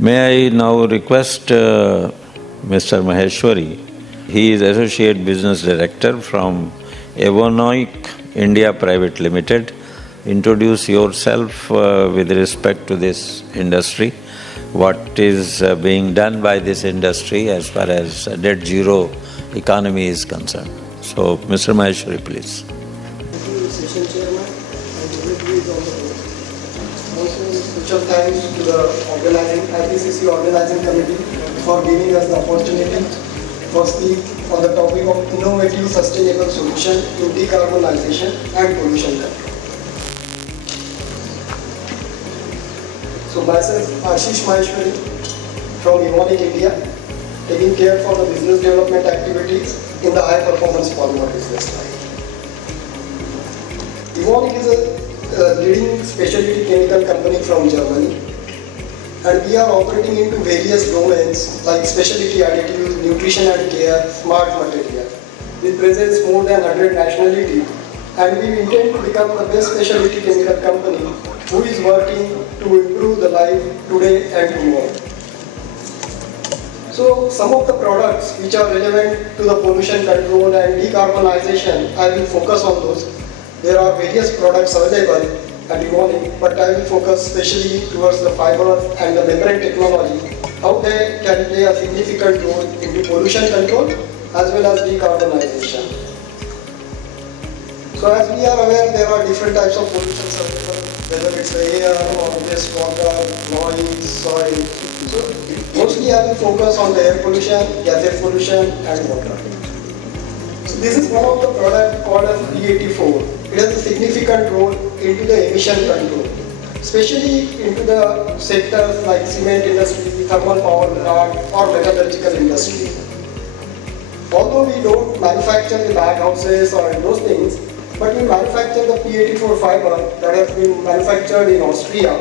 May I now request Mr. Maheshwari? He is Associate Business Director from Evonik India Private Limited. Introduce yourself with respect to this industry. What is being done by this industry as far as net zero economy is concerned. So, Mr. Maheshwari, please. Thank you, Session Chairman, and everybody is on the board. Also, special thanks to the IPCC Organizing Committee for giving us the opportunity for speak on the topic of innovative sustainable solution in decarbonization and pollution control. So myself, Aashish Maheshwari from Evonik India, taking care for the business development activities in the high performance polymer business line. Evonik is a leading specialty chemical company from Germany, and we are operating into various domains like specialty additives, nutrition and care, smart material. We presence more than 100 nationalities, and we intend to become the best specialty chemical company who is working to improve the life today and tomorrow. So some of the products which are relevant to the pollution control and decarbonization, I will focus on those. There are various products available at Evonik, but I will focus especially towards the fiber and the membrane technology, how they can play a significant role in pollution control as well as decarbonization. So as we are aware, there are different types of pollution available, whether it's the air or wastewater, noise, soil. So mostly I will focus on the air pollution, gas pollution and water. So this is one of the products called as P84. It has a significant role into the emission control, especially into the sectors like cement industry, thermal power plant or metallurgical industry. Although we don't manufacture the baghouses or those things, but we manufacture the P84 fiber that has been manufactured in Austria.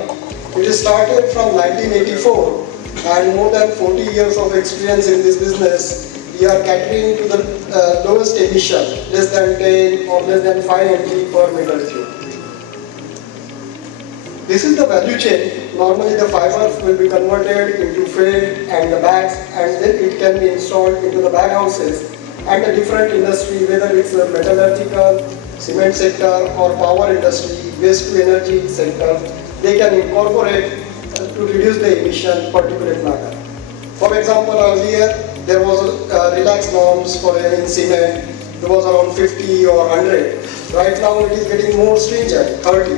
It started from 1984 and more than 40 years of experience in this business. We are catering to the lowest emission, less than 10 or less than 5 mg per meter cube. This is the value chain. Normally the fibers will be converted into freight and the bags, and then it can be installed into the bag houses and the different industry, whether it's the metallurgical, cement sector or power industry, waste to energy sector, they can incorporate to reduce the emission particulate matter. For example, earlier there was relaxed norms for in cement. It was around 50 or 100. Right now it is getting more stringent, 30.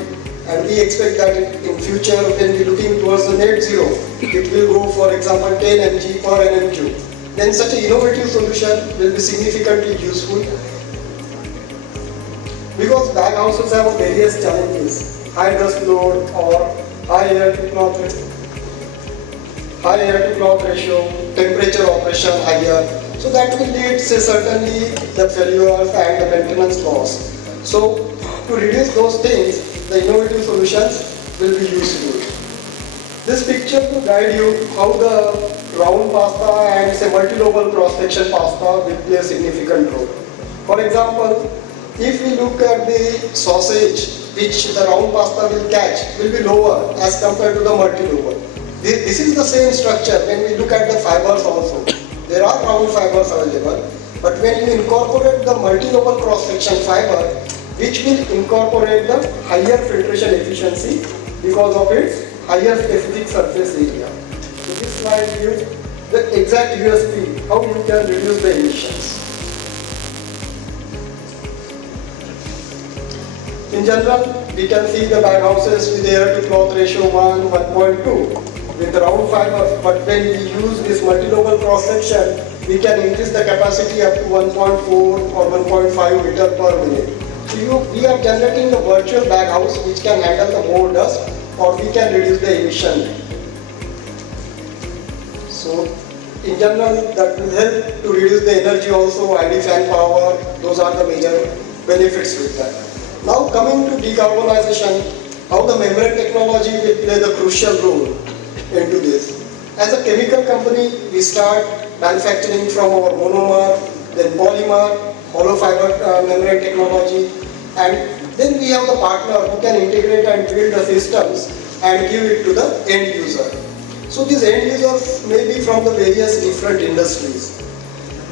And we expect that in future, when we are looking towards the net zero, it will go, for example, 10 mg per nm3. Then such an innovative solution will be significantly useful. Because bag houses have various challenges, high dust load or high air to cloth ratio, temperature operation higher. So that will lead, say, certainly the failures and the maintenance costs. So to reduce those things, the innovative solutions will be useful. This picture to guide you how the round pasta and say multi-local cross-section pasta will play a significant role. For example, if we look at the sausage which the round pasta will catch, will be lower as compared to the multi-local. This is the same structure when we look at the fibers also. There are round fibers available, but when you incorporate the multi-local cross-section fiber, which will incorporate the higher filtration efficiency because of its higher specific surface area. So this slide gives the exact USP, how you can reduce the emissions. In general, we can see the bag houses with air to cloth ratio 1:1.2 with round fibers, but when we use this multi-local cross section, we can increase the capacity up to 1.4 or 1.5 meter per minute. So we are generating the virtual bag house which can handle the more dust, or we can reduce the emission. So in general, that will help to reduce the energy also, ID fan power, those are the major benefits with that. Now coming to decarbonization, how the membrane technology will play the crucial role into this. As a chemical company, we start manufacturing from our monomer, then polymer, hollow fiber membrane technology, and then we have the partner who can integrate and build the systems and give it to the end user. So these end users may be from the various different industries.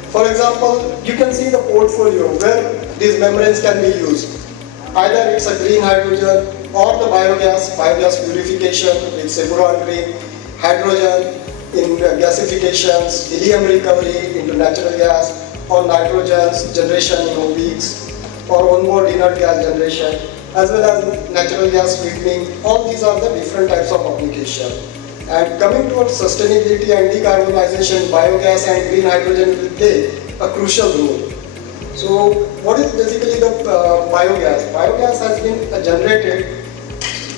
For example, you can see the portfolio where these membranes can be used. Either it's a green hydrogen or the biogas purification with Sepuran green, hydrogen in gasifications, helium recovery into natural gas, or nitrogen generation in OBs, or onboard inert gas generation, as well as natural gas sweetening. All these are the different types of application. And coming towards sustainability and decarbonization, biogas and green hydrogen will play a crucial role. So what is basically the biogas? Biogas has been generated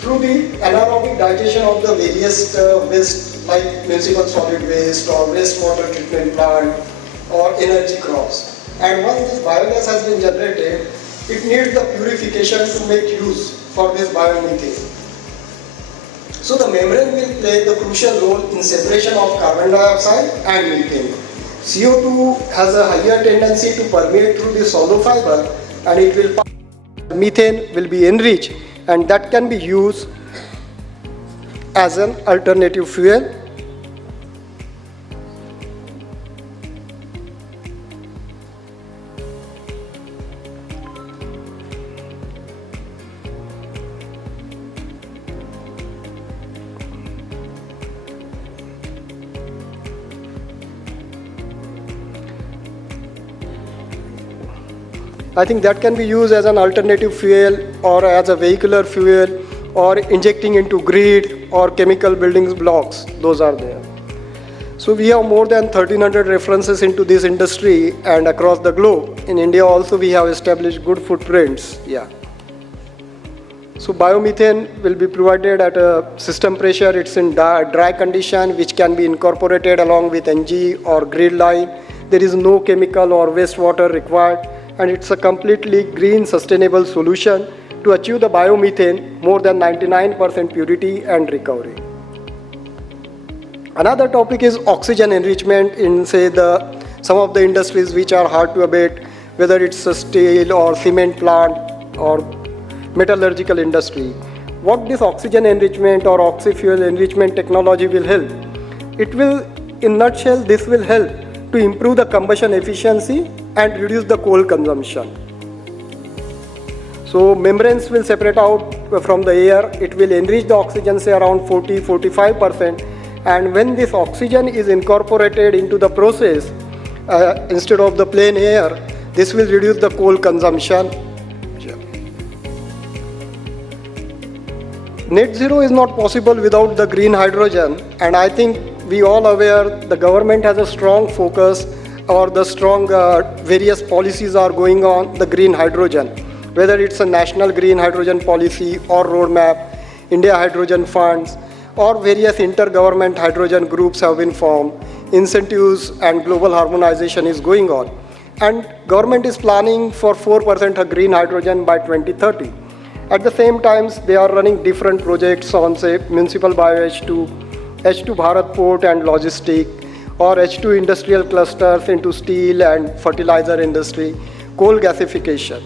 through the anaerobic digestion of the various waste like municipal solid waste or wastewater treatment plant or energy crops. And once this biogas has been generated, it needs the purification to make use for this biomethane. So the membrane will play the crucial role in separation of carbon dioxide and methane. CO2 has a higher tendency to permeate through the hollow fiber, and it will methane will be enriched, and that can be used as an alternative fuel. I think that can be used as an alternative fuel or as a vehicular fuel or injecting into grid or chemical building blocks. Those are there. So we have more than 1300 references into this industry and across the globe. In India also we have established good footprints. Yeah. So biomethane will be provided at a system pressure. It's in dry condition, which can be incorporated along with NG or grid line. There is no chemical or wastewater required, and it's a completely green sustainable solution to achieve the biomethane more than 99% purity and recovery. Another topic is oxygen enrichment in some of the industries which are hard to abate, whether it's a steel or cement plant or metallurgical industry. What this oxygen enrichment or oxy-fuel enrichment technology will help? It will, in nutshell, this will help to improve the combustion efficiency and reduce the coal consumption. So membranes will separate out from the air. It will enrich the oxygen, say around 40-45%. And when this oxygen is incorporated into the process, instead of the plain air, this will reduce the coal consumption. Net zero is not possible without the green hydrogen, and I think we all aware the government has a strong focus, or the strong various policies are going on the green hydrogen, whether it's a national green hydrogen policy or roadmap, India Hydrogen Funds, or various intergovernment hydrogen groups have been formed, incentives and global harmonization is going on. And government is planning for 4% of green hydrogen by 2030. At the same time, they are running different projects on, say, municipal bio-H2, H2 Bharat port and logistic, or H2 industrial clusters into steel and fertilizer industry, coal gasification.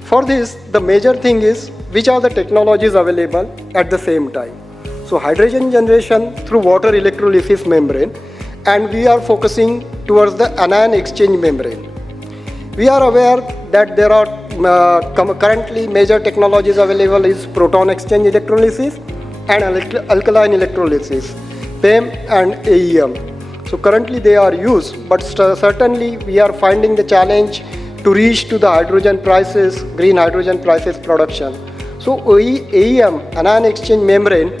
For this, the major thing is which are the technologies available at the same time. So hydrogen generation through water electrolysis membrane, and we are focusing towards the anion exchange membrane. We are aware that there are currently major technologies available is proton exchange electrolysis and alkaline electrolysis, PEM and AEM. So currently they are used, but certainly we are finding the challenge to reach to the hydrogen prices, green hydrogen prices production. So AEM, anion exchange membrane,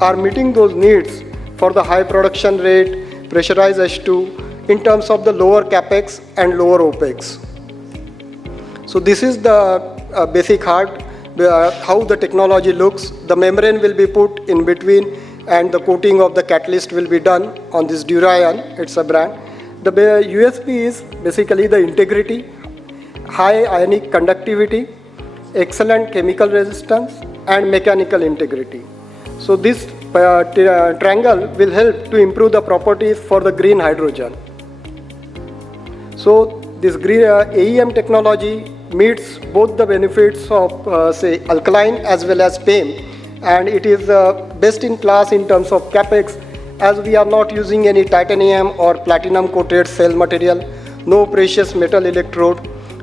are meeting those needs for the high production rate, pressurized H2, in terms of the lower capex and lower opex. So this is the basic heart, how the technology looks. The membrane will be put in between, and the coating of the catalyst will be done on this Durayan, it's a brand. The USP is basically the integrity, high ionic conductivity, excellent chemical resistance, and mechanical integrity. So this triangle will help to improve the properties for the green hydrogen. So this green AEM technology meets both the benefits of say alkaline as well as PEM, and it is best in class in terms of capex as we are not using any titanium or platinum coated cell material, no precious metal electrode,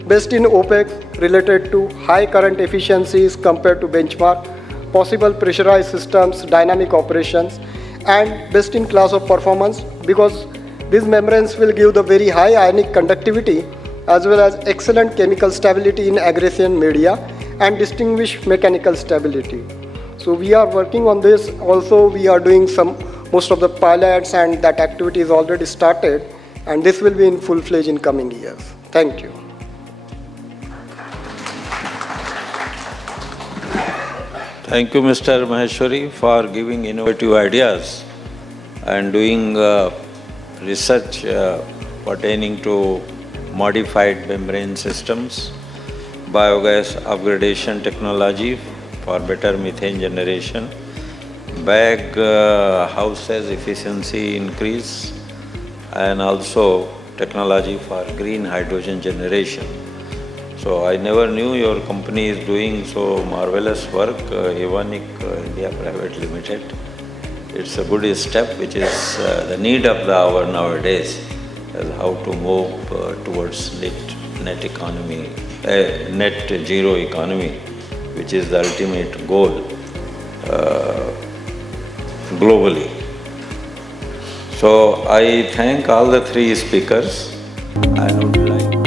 best in OPEX related to high current efficiencies compared to benchmark, possible pressurized systems, dynamic operations, and best in class of performance because these membranes will give the very high ionic conductivity as well as excellent chemical stability in aggression media and distinguished mechanical stability. So we are working on this. Also, we are doing most of the pilots and that activity is already started, and this will be in full-fledged in coming years. Thank you. Thank you, Mr. Maheshwari, for giving innovative ideas and doing research pertaining to modified membrane systems, biogas upgradation technology for better methane generation, bag houses efficiency increase, and also technology for green hydrogen generation. So I never knew your company is doing so marvelous work, Evonik India Private Limited. It's a good step which is the need of the hour nowadays, as how to move towards net economy, net zero economy, which is the ultimate goal globally. So I thank all the three speakers. I would like